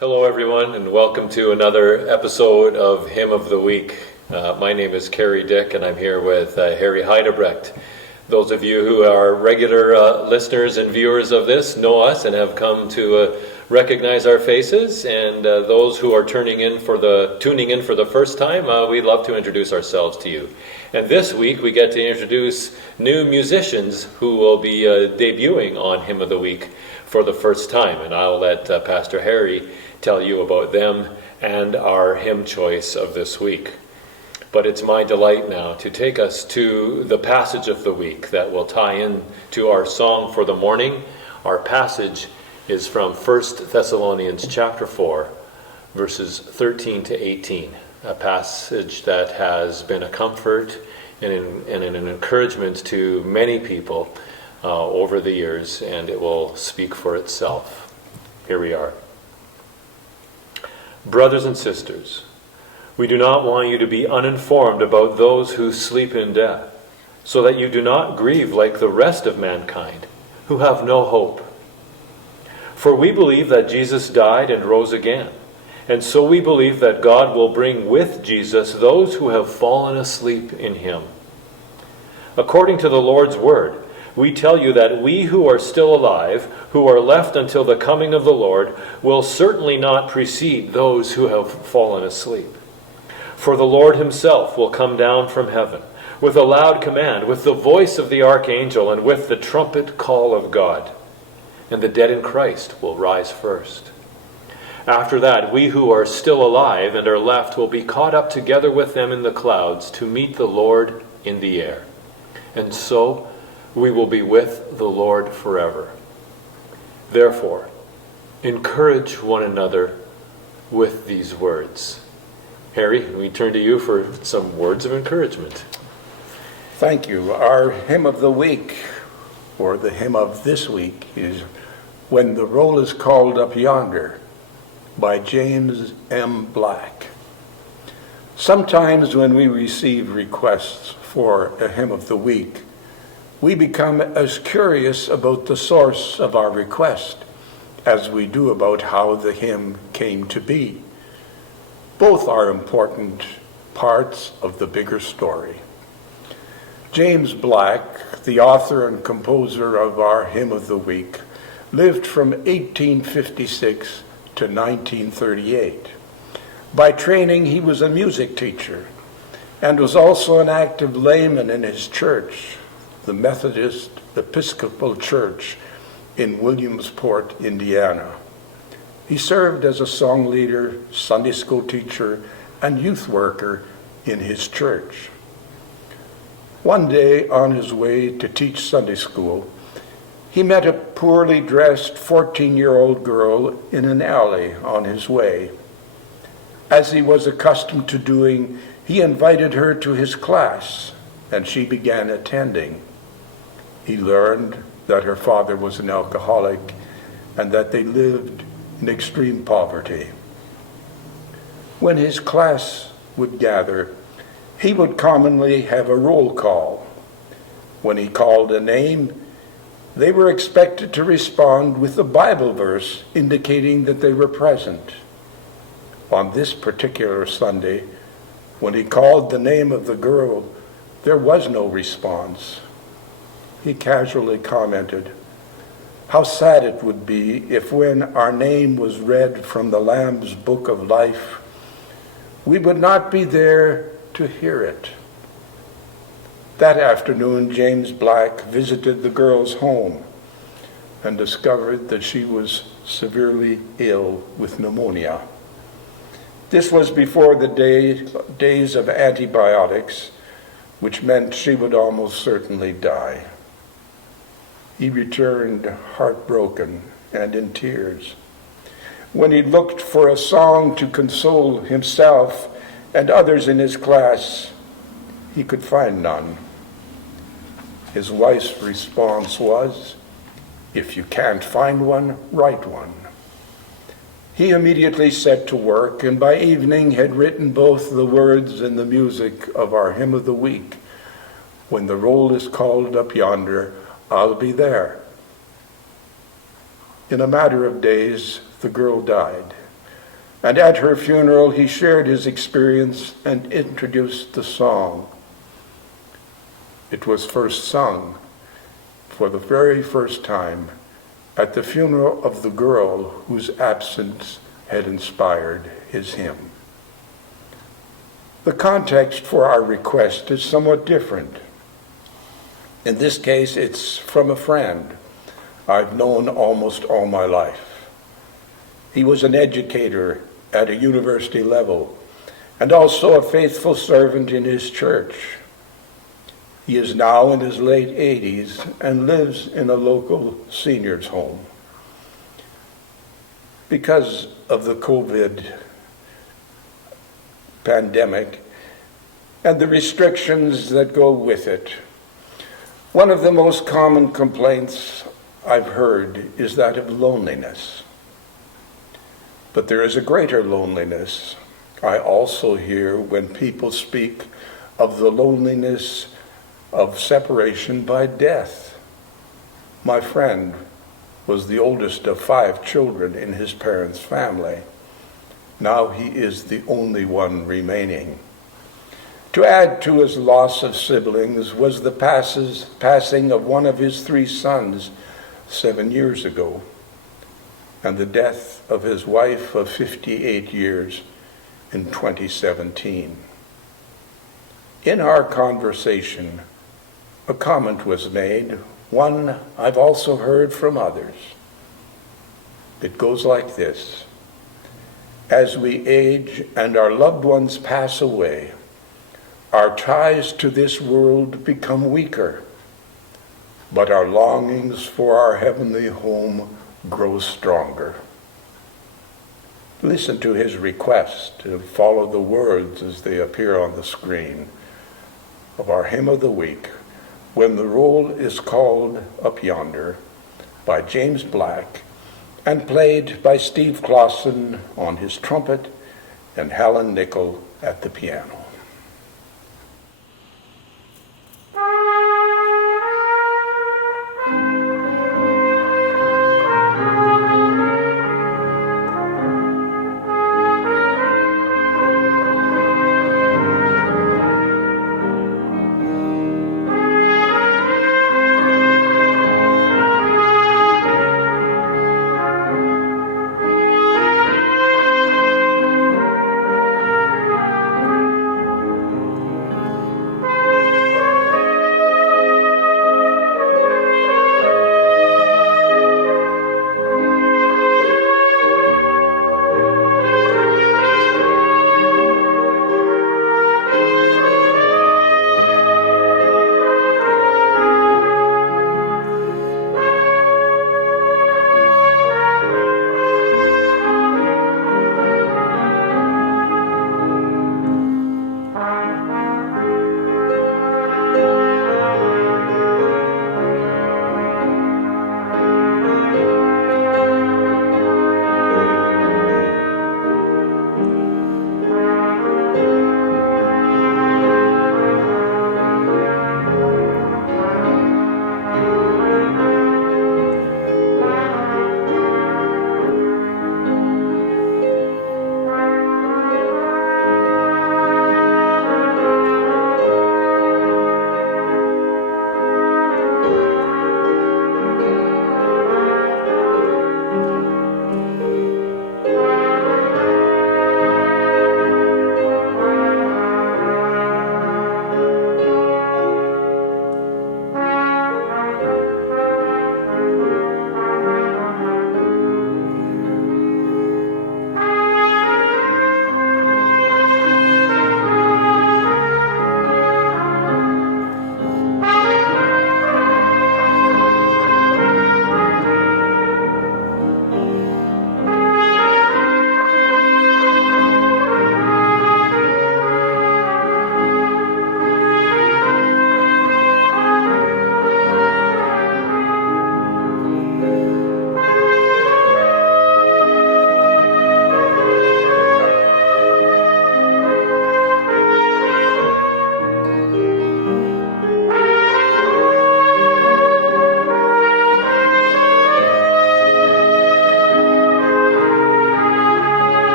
Hello everyone, and welcome to another episode of Hymn of the Week. My name is Kerry, Dyck, and I'm here with Harry Heidebrecht. Those of you who are regular listeners and viewers of this know us and have come to recognize our faces, and those who are tuning in for the first time, we'd love to introduce ourselves to you. And this week we get to introduce new musicians who will be debuting on Hymn of the Week for the first time, and I'll let Pastor Harry tell you about them and our hymn choice of this week. But it's my delight now to take us to the passage of the week that will tie in to our song for the morning. Our passage is from 1 Thessalonians chapter 4, verses 13 to 18, a passage that has been a comfort and an encouragement to many people over the years, and it will speak for itself. Here we are. Brothers and sisters, we do not want you to be uninformed about those who sleep in death, so that you do not grieve like the rest of mankind, who have no hope. For we believe that Jesus died and rose again, and so we believe that God will bring with Jesus those who have fallen asleep in him. According to the Lord's word, we tell you that we who are still alive, who are left until the coming of the Lord, will certainly not precede those who have fallen asleep. For the Lord himself will come down from heaven with a loud command, with the voice of the archangel, and with the trumpet call of God. And the dead in Christ will rise first. After that, we who are still alive and are left will be caught up together with them in the clouds to meet the Lord in the air. And so we will be with the Lord forever. Therefore, encourage one another with these words. Harry, we turn to you for some words of encouragement. Thank you. Our hymn of the week, or the hymn of this week, is When the Roll is Called Up Yonder by James M. Black. Sometimes when we receive requests for a hymn of the week, we become as curious about the source of our request as we do about how the hymn came to be. Both are important parts of the bigger story. James Black, the author and composer of our hymn of the week, lived from 1856 to 1938. By training, he was a music teacher and was also an active layman in his church, the Methodist Episcopal Church in Williamsport, Indiana. He served as a song leader, Sunday school teacher, and youth worker in his church. One day, on his way to teach Sunday school, he met a poorly dressed 14-year-old girl in an alley on his way. As he was accustomed to doing, he invited her to his class, and she began attending. He learned that her father was an alcoholic and that they lived in extreme poverty. When his class would gather, he would commonly have a roll call. When he called a name, they were expected to respond with a Bible verse indicating that they were present. On this particular Sunday, when he called the name of the girl, there was no response. He casually commented, "How sad it would be if when our name was read from the Lamb's Book of Life, we would not be there to hear it." That afternoon, James Black visited the girl's home and discovered that she was severely ill with pneumonia. This was before the days of antibiotics, which meant she would almost certainly die. He returned heartbroken and in tears. When he looked for a song to console himself and others in his class, he could find none. His wife's response was, "If you can't find one, write one." He immediately set to work, and by evening had written both the words and the music of our hymn of the week, "When the roll is called up yonder, I'll be there." In a matter of days, the girl died, And at her funeral, he shared his experience and introduced the song. It was first sung for the very first time at the funeral of the girl whose absence had inspired his hymn. The context for our request is somewhat different. In this case, it's from a friend I've known almost all my life. He was an educator at a university level and also a faithful servant in his church. He is now in his late 80s and lives in a local seniors' home. Because of the COVID pandemic and the restrictions that go with it, one of the most common complaints I've heard is that of loneliness. But there is a greater loneliness I also hear when people speak of the loneliness of separation by death. My friend was the oldest of 5 children in his parents' family. Now he is the only one remaining. To add to his loss of siblings was the passing of one of his 3 sons 7 years ago, and the death of his wife of 58 years in 2017. In our conversation, a comment was made, one I've also heard from others. It goes like this: as we age and our loved ones pass away, our ties to this world become weaker, but our longings for our heavenly home grow stronger. Listen to his request and follow the words as they appear on the screen of our hymn of the week, when the roll is called Up Yonder, by James Black, and played by Steve Klassen on his trumpet and Helen at the piano.